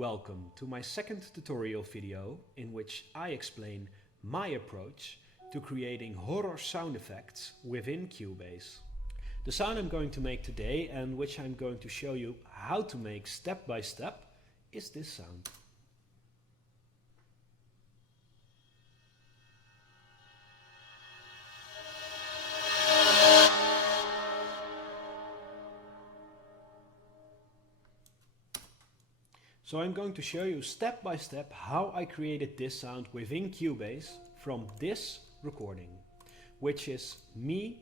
Welcome to my second tutorial video in which I explain my approach to creating horror sound effects within Cubase. The sound I'm going to make today and which I'm going to show you how to make step by step is this sound. So I'm going to show you step by step how I created this sound within Cubase from this recording, which is me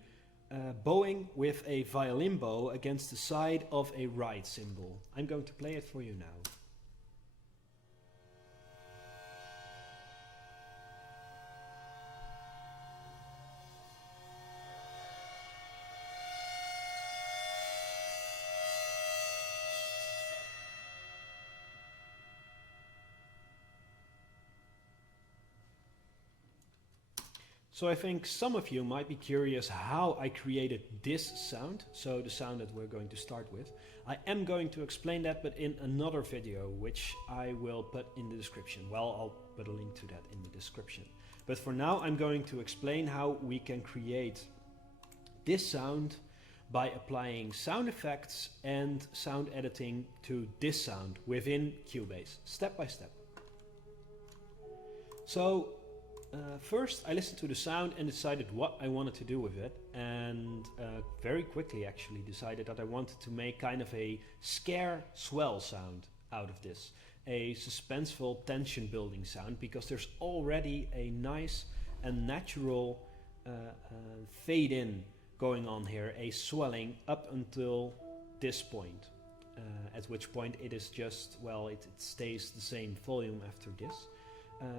bowing with a violin bow against the side of a right cymbal. I'm going to play it for you now. So I think some of you might be curious how I created this sound, so the sound that we're going to start with. I am going to explain that, but in another video, which I will put in the description. Well, I'll put a link to that in the description. But for now, I'm going to explain how we can create this sound by applying sound effects and sound editing to this sound within Cubase, step by step. So, first I listened to the sound and decided what I wanted to do with it, and very quickly actually decided that I wanted to make kind of a scare swell sound out of this, a suspenseful tension building sound, because there's already a nice and natural fade in going on here, a swelling up until this point, at which point it is just, well, it stays the same volume after this.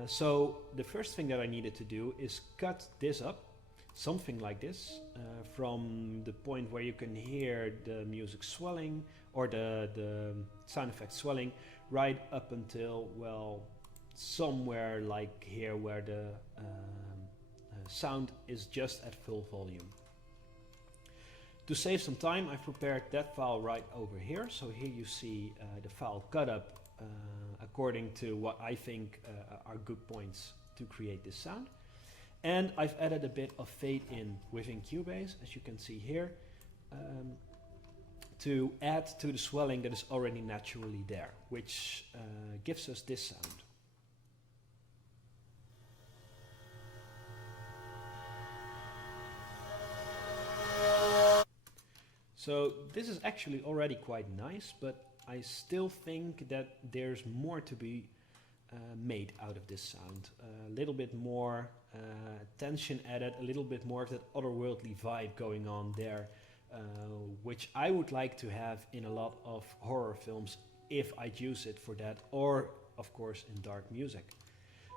So the first thing that I needed to do is cut this up, something like this, from the point where you can hear the music swelling or the sound effect swelling, right up until, well, somewhere like here where the sound is just at full volume. To save some time, I've prepared that file right over here. So here you see the file cut up according to what I think are good points to create this sound. And I've added a bit of fade in within Cubase, as you can see here, to add to the swelling that is already naturally there, which gives us this sound. So this is actually already quite nice, but I still think that there's more to be made out of this sound. A little bit more tension added, a little bit more of that otherworldly vibe going on there, which I would like to have in a lot of horror films if I'd use it for that, or of course in dark music.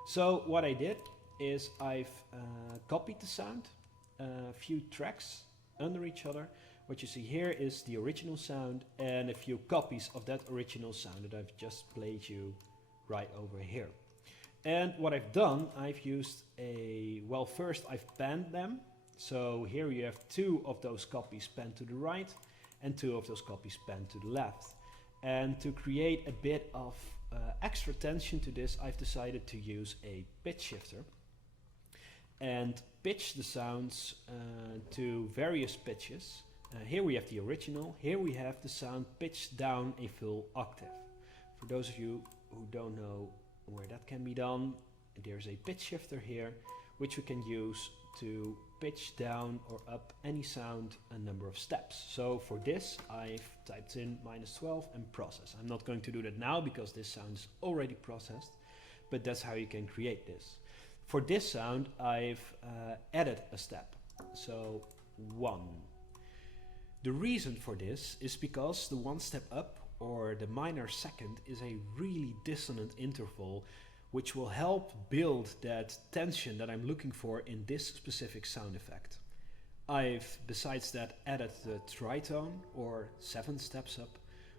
So what I did is I've copied the sound, a few tracks under each other. What you see here is the original sound and a few copies of that original sound that I've just played you right over here. And what I've done, I've used well, first I've panned them. So here you have two of those copies panned to the right and two of those copies panned to the left. And to create a bit of extra tension to this, I've decided to use a pitch shifter and pitch the sounds to various pitches. Here we have the original, here we have the sound pitched down a full octave. For those of you who don't know where that can be done, there's a pitch shifter here, which we can use to pitch down or up any sound a number of steps. So for this, I've typed in -12 and process. I'm not going to do that now because this sound is already processed, but that's how you can create this. For this sound, I've added a step, so 1. The reason for this is because the one step up, or the minor second, is a really dissonant interval which will help build that tension that I'm looking for in this specific sound effect. I've, besides that, added the tritone, or 7 steps up,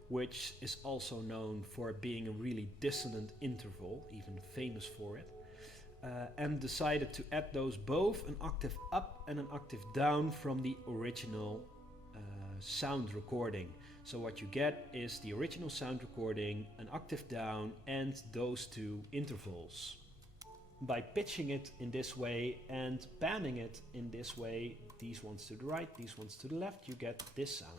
which is also known for being a really dissonant interval, even famous for it, and decided to add those both an octave up and an octave down from the original sound recording. So what you get is the original sound recording, an octave down, and those two intervals. By pitching it in this way and panning it in this way, these ones to the right, these ones to the left, you get this sound.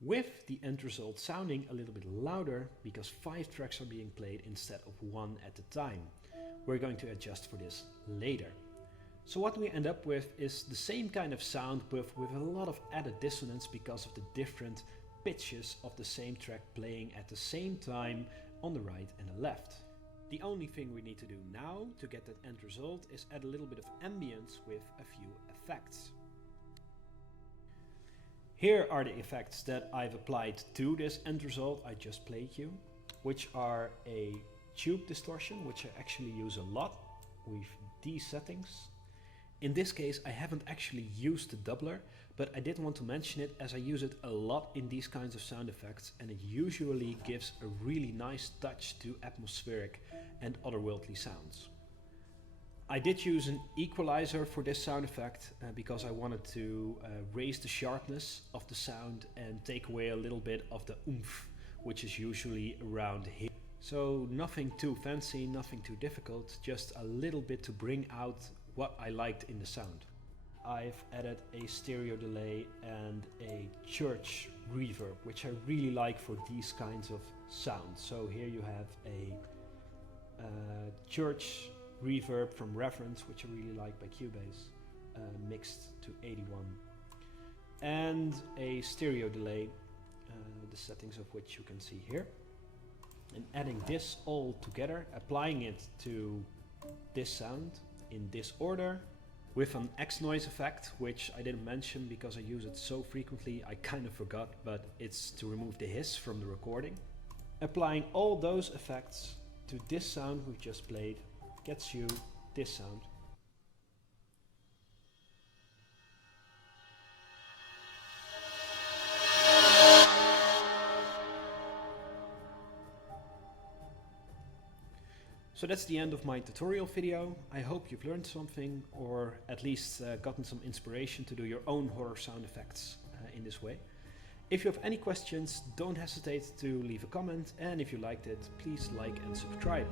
With the end result sounding a little bit louder because 5 tracks are being played instead of 1 at a time. We're going to adjust for this later. So what we end up with is the same kind of sound with a lot of added dissonance because of the different pitches of the same track playing at the same time on the right and the left. The only thing we need to do now to get that end result is add a little bit of ambience with a few effects. Here are the effects that I've applied to this end result I just played you, which are a tube distortion, which I actually use a lot with these settings. In this case, I haven't actually used the doubler, but I did want to mention it as I use it a lot in these kinds of sound effects, and it usually gives a really nice touch to atmospheric and otherworldly sounds. I did use an equalizer for this sound effect because I wanted to raise the sharpness of the sound and take away a little bit of the oomph, which is usually around here. So nothing too fancy, nothing too difficult, just a little bit to bring out what I liked in the sound. I've added a stereo delay and a church reverb, which I really like for these kinds of sounds. So here you have a church reverb from Reverence, which I really like by Cubase, mixed to 81. And a stereo delay, the settings of which you can see here. And adding this all together, applying it to this sound in this order, with an X noise effect, which I didn't mention because I use it so frequently I kind of forgot, but it's to remove the hiss from the recording. Applying all those effects to this sound we've just played gets you this sound. So that's the end of my tutorial video. I hope you've learned something, or at least gotten some inspiration to do your own horror sound effects in this way. If you have any questions, don't hesitate to leave a comment, and if you liked it, please like and subscribe.